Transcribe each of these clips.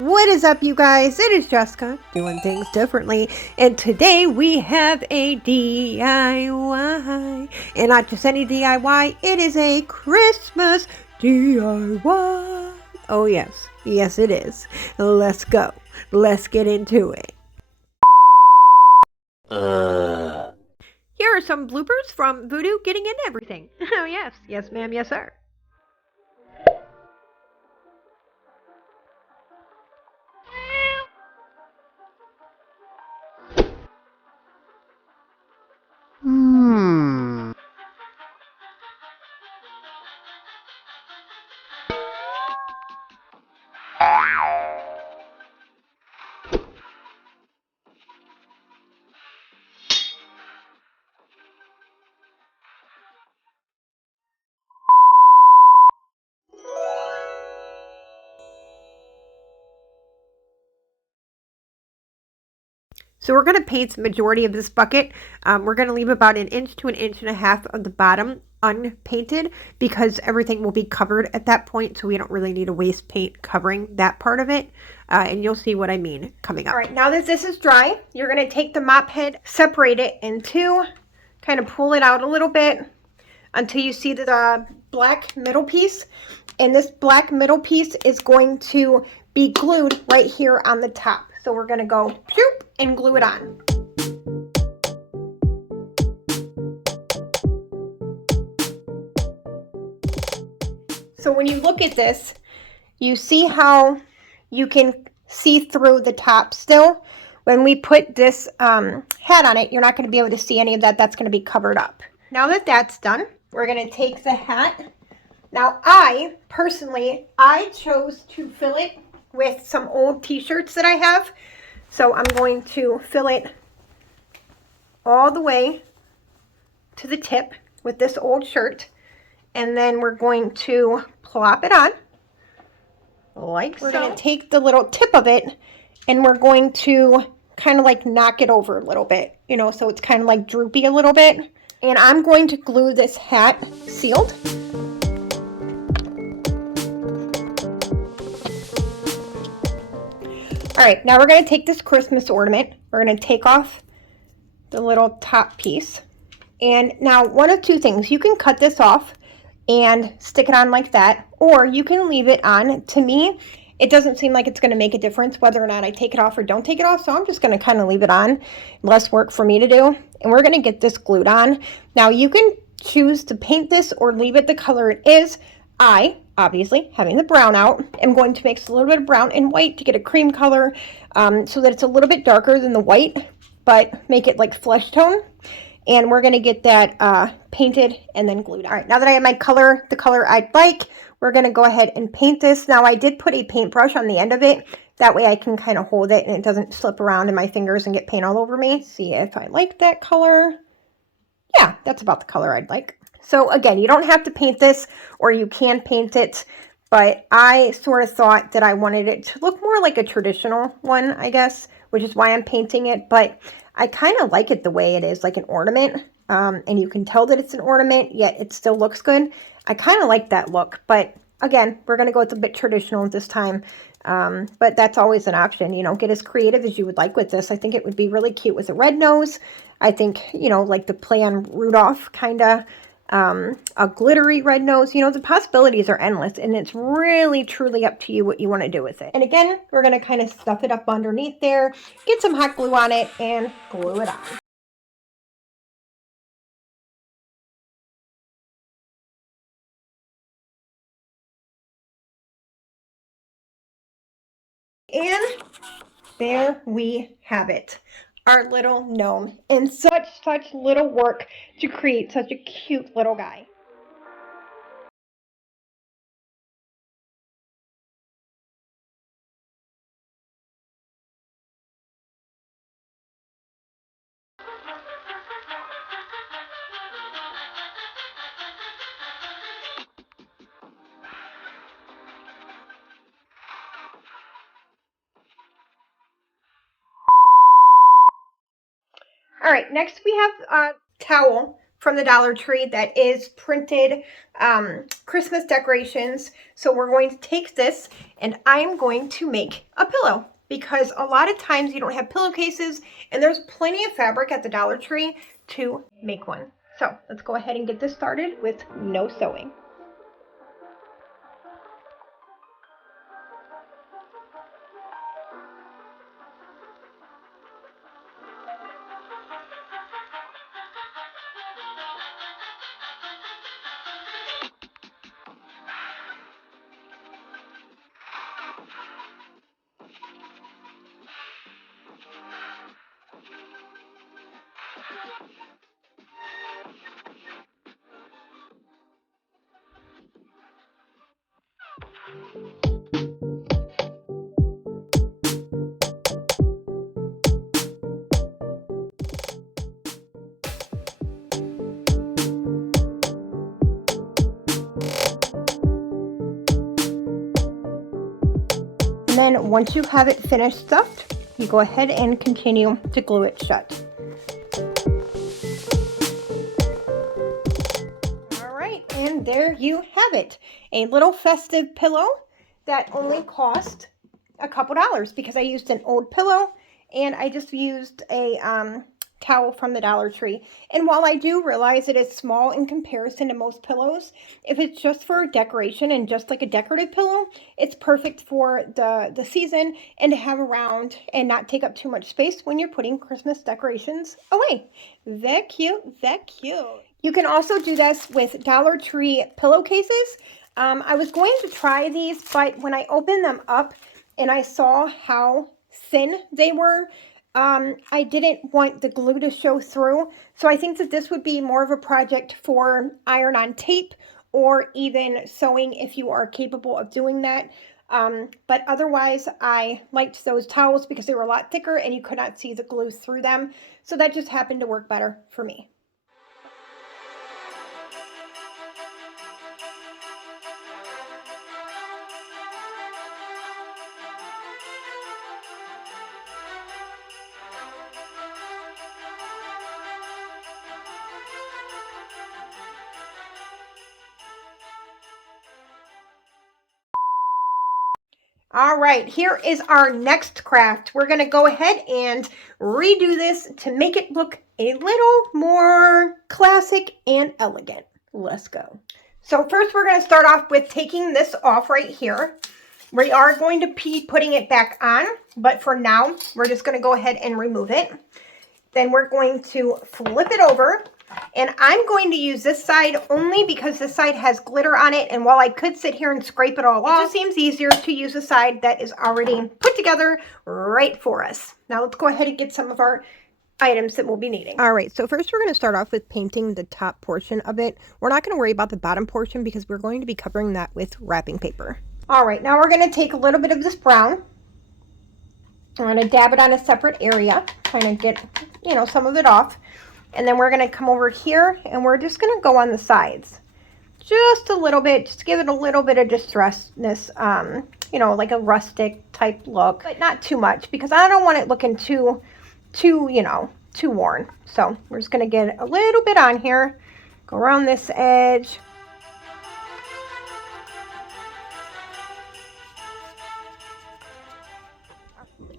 What is up, you guys? It is Jessica doing things differently, and today we have a DIY, and not just any DIY, it is a Christmas DIY. Oh yes, yes it is. Let's go. Let's get into it. Here are some bloopers from Voodoo getting into everything. Oh yes, yes ma'am, yes sir. So we're going to paint the majority of this bucket. We're going to leave about 1 to 1.5 inches of the bottom unpainted because everything will be covered at that point. So we don't really need to waste paint covering that part of it. And you'll see what I mean coming up. All right, now that this is dry, you're going to take the mop head, separate it in two, kind of pull it out a little bit until you see the black middle piece. And this black middle piece is going to be glued right here on the top. So we're going to go shoop and glue it on. So when you look at this, you see how you can see through the top still. When we put this hat on it, you're not going to be able to see any of that. That's going to be covered up. Now that that's done, we're going to take the hat. Now I chose to fill it with some old t-shirts that I have. So I'm going to fill it all the way to the tip with this old shirt. And then we're going to plop it on like so. We're going to take the little tip of it and we're going to kind of like knock it over a little bit, you know, so it's kind of like droopy a little bit. And I'm going to glue this hat sealed. All right, now we're going to take this Christmas ornament. We're going to take off the little top piece. And now one of two things. You can cut this off and stick it on like that, or you can leave it on. To me, it doesn't seem like it's going to make a difference whether or not I take it off or don't take it off, so I'm just going to kind of leave it on. Less work for me to do. And we're going to get this glued on. Now you can choose to paint this or leave it the color it is. I, obviously, having the brown out, am going to mix a little bit of brown and white to get a cream color so that it's a little bit darker than the white, but make it like flesh tone. And we're going to get that painted and then glued on. All right, now that I have my color, the color I'd like, we're going to go ahead and paint this. Now, I did put a paintbrush on the end of it. That way I can kind of hold it and it doesn't slip around in my fingers and get paint all over me. See if I like that color. Yeah, that's about the color I'd like. So again, you don't have to paint this, or you can paint it, but I sort of thought that I wanted it to look more like a traditional one, I guess, which is why I'm painting it. But I kind of like it the way it is, like an ornament, and you can tell that it's an ornament, yet it still looks good. I kind of like that look, but again, we're going to go with a bit traditional this time, but that's always an option. You know, get as creative as you would like with this. I think it would be really cute with a red nose. I think, you know, like the play on Rudolph, kind of a glittery red nose. You know, the possibilities are endless, and it's really truly up to you what you want to do with it. And again, we're going to kind of stuff it up underneath there, get some hot glue on it, and glue it on. And there we have it, our little gnome. And such little work to create such a cute little guy. All right, next we have a towel from the Dollar Tree that is printed Christmas decorations. So we're going to take this and I'm going to make a pillow, because a lot of times you don't have pillowcases and there's plenty of fabric at the Dollar Tree to make one. So let's go ahead and get this started with no sewing. And then once you have it finished stuffed, you go ahead and continue to glue it shut. All right, and there you have it. A little festive pillow that only cost a couple dollars, because I used an old pillow and I just used a towel from the Dollar Tree. And while I do realize it is small in comparison to most pillows, if it's just for decoration and just like a decorative pillow, it's perfect for the season and to have around and not take up too much space when you're putting Christmas decorations away. Very cute, very cute. You can also do this with Dollar Tree pillowcases. I was going to try these, but when I opened them up and I saw how thin they were, I didn't want the glue to show through. So I think that this would be more of a project for iron-on tape or even sewing if you are capable of doing that. But otherwise, I liked those towels because they were a lot thicker and you could not see the glue through them. So that just happened to work better for me. All right, here is our next craft. We're going to go ahead and redo this to make it look a little more classic and elegant. Let's go. So first we're going to start off with taking this off right here. We are going to be putting it back on, but for now, we're just going to go ahead and remove it. Then we're going to flip it over. And I'm going to use this side only because this side has glitter on it. And while I could sit here and scrape it all off, it just seems easier to use a side that is already put together right for us. Now let's go ahead and get some of our items that we'll be needing. All right, so first we're going to start off with painting the top portion of it. We're not going to worry about the bottom portion because we're going to be covering that with wrapping paper. All right, now we're going to take a little bit of this brown. I'm going to dab it on a separate area, kind of get, some of it off. And then we're going to come over here and we're just going to go on the sides. Just a little bit, just give it a little bit of distressedness, like a rustic type look, but not too much because I don't want it looking too worn. So we're just going to get a little bit on here, go around this edge.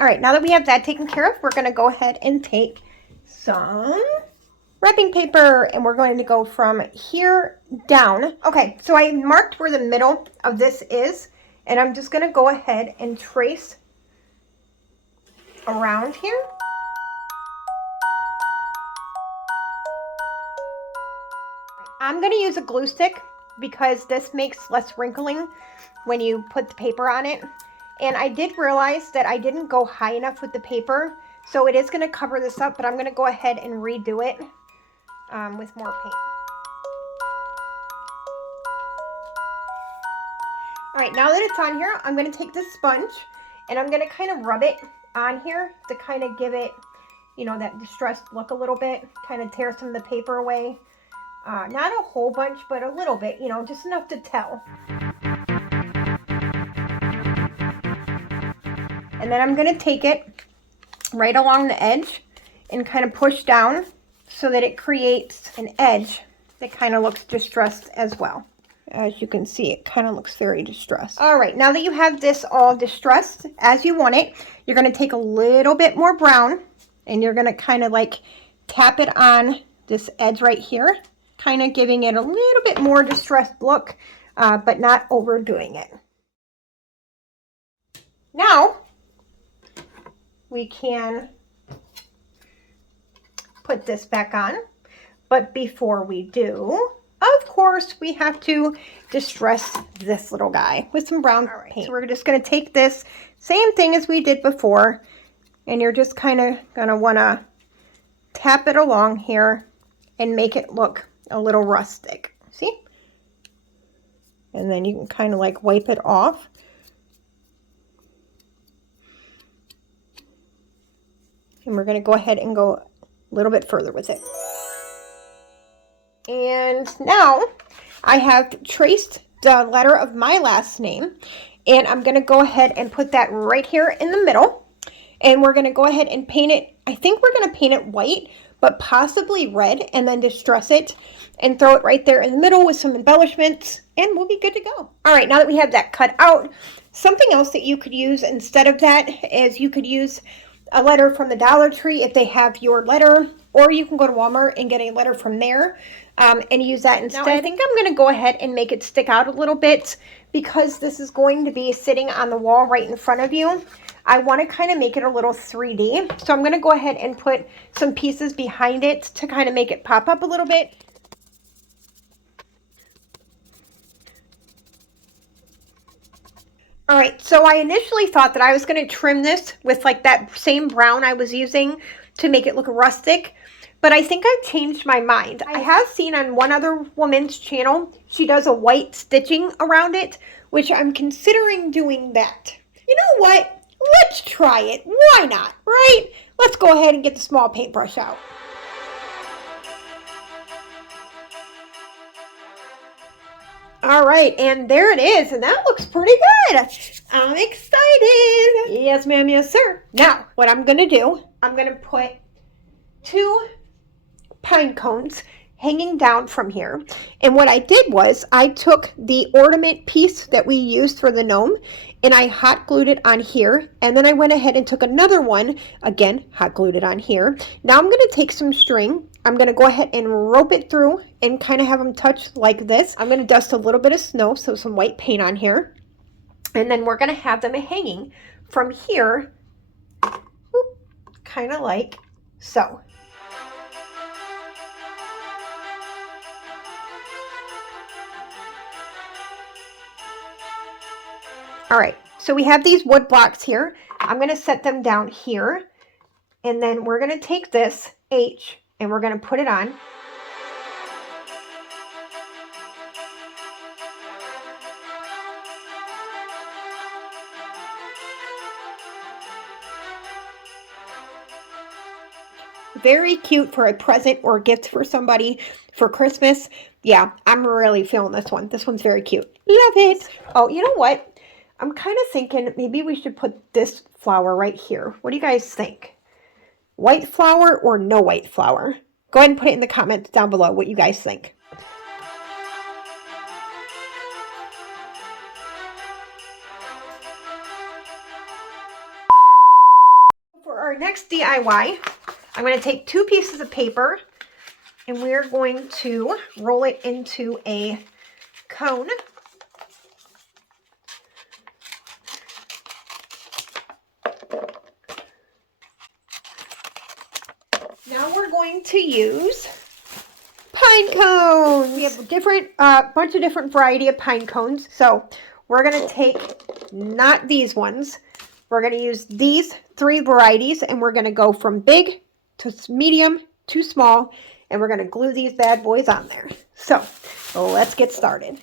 All right, now that we have that taken care of, we're going to go ahead and take some wrapping paper and we're going to go from here down. Okay, so I marked where the middle of this is and I'm just going to go ahead and trace around here. I'm going to use a glue stick because this makes less wrinkling when you put the paper on it. And I did realize that I didn't go high enough with the paper, so it is going to cover this up, but I'm going to go ahead and redo it with more paint. All right, now that it's on here, I'm going to take this sponge and I'm going to kind of rub it on here to kind of give it, that distressed look a little bit, kind of tear some of the paper away. Not a whole bunch, but a little bit, just enough to tell. And then I'm going to take it right along the edge and kind of push down so that it creates an edge that kind of looks distressed as well. As you can see, it kind of looks very distressed. All right, now that you have this all distressed as you want it, you're going to take a little bit more brown and you're going to kind of like tap it on this edge right here, kind of giving it a little bit more distressed look, but not overdoing it. Now, we can put this back on, but before we do, of course, we have to distress this little guy with some brown paint. So we're just going to take this same thing as we did before, and you're just kind of going to want to tap it along here and make it look a little rustic. See? And then you can kind of like wipe it off. And we're going to go ahead and go a little bit further with it. And now I have traced the letter of my last name, and I'm going to go ahead and put that right here in the middle, and we're going to go ahead and paint it. I think we're going to paint it white, but possibly red, and then distress it and throw it right there in the middle with some embellishments, and we'll be good to go. All right, now that we have that cut out, something else that you could use instead of that is you could use a letter from the Dollar Tree if they have your letter, or you can go to Walmart and get a letter from there and use that instead. Now, I think I'm going to go ahead and make it stick out a little bit because this is going to be sitting on the wall right in front of you. I want to kind of make it a little 3D. So I'm going to go ahead and put some pieces behind it to kind of make it pop up a little bit. All right, so I initially thought that I was going to trim this with like that same brown I was using to make it look rustic, but I think I've changed my mind. I have seen on one other woman's channel, she does a white stitching around it, which I'm considering doing that. You know what? Let's try it. Why not, right? Let's go ahead and get the small paintbrush out. All right, and there it is, and that looks pretty good. I'm excited. Yes, ma'am, yes, sir. Now, what I'm going to do, I'm going to put 2 pine cones hanging down from here. And what I did was I took the ornament piece that we used for the gnome and I hot glued it on here. And then I went ahead and took another one, again, hot glued it on here. Now I'm going to take some string. I'm going to go ahead and rope it through and kind of have them touch like this. I'm going to dust a little bit of snow, so some white paint on here. And then we're going to have them hanging from here, kind of like so. All right, so we have these wood blocks here. I'm going to set them down here, and then we're going to take this H and we're going to put it on. Very cute for a present or gift for somebody for Christmas. Yeah, I'm really feeling this one. This one's very cute. Love it. Oh, you know what? I'm kind of thinking maybe we should put this flower right here. What do you guys think? White flower or no white flower? Go ahead and put it in the comments down below what you guys think. For our next DIY, I'm going to take 2 pieces of paper and we're going to roll it into a cone. Now we're going to use pine cones. We have a different, bunch of different variety of pine cones. So we're going to take not these ones. We're going to use these 3 varieties and we're going to go from big to medium to small. And we're going to glue these bad boys on there. So let's get started.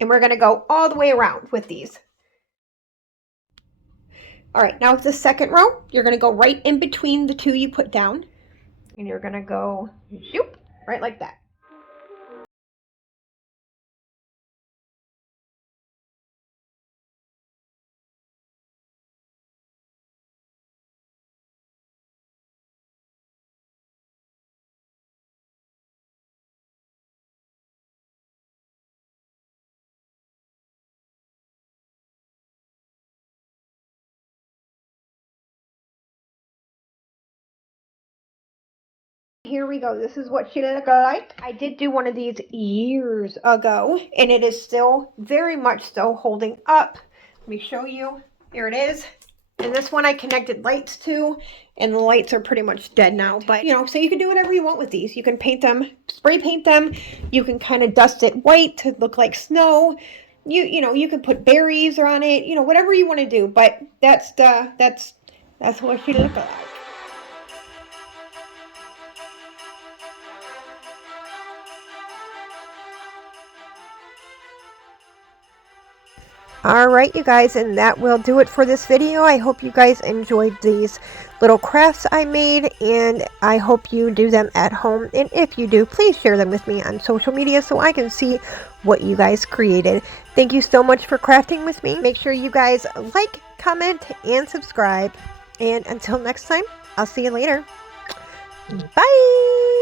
And we're going to go all the way around with these. All right, now with the second row, you're going to go right in between the 2 you put down. And you're going to go shoop, right like that. here we go. This is what she looked like. I did do one of these years ago, and it is still very much so holding up. Let me show you. Here it is. And this one I connected lights to, and the lights are pretty much dead now. But, you know, so you can do whatever you want with these. You can paint them, spray paint them. You can kind of dust it white to look like snow. You know, you can put berries on it. You know, whatever you want to do. But that's what she looked like. Alright, you guys, and that will do it for this video. I hope you guys enjoyed these little crafts I made, and I hope you do them at home. And if you do, please share them with me on social media so I can see what you guys created. Thank you so much for crafting with me. Make sure you guys like, comment, and subscribe. And until next time, I'll see you later. Bye!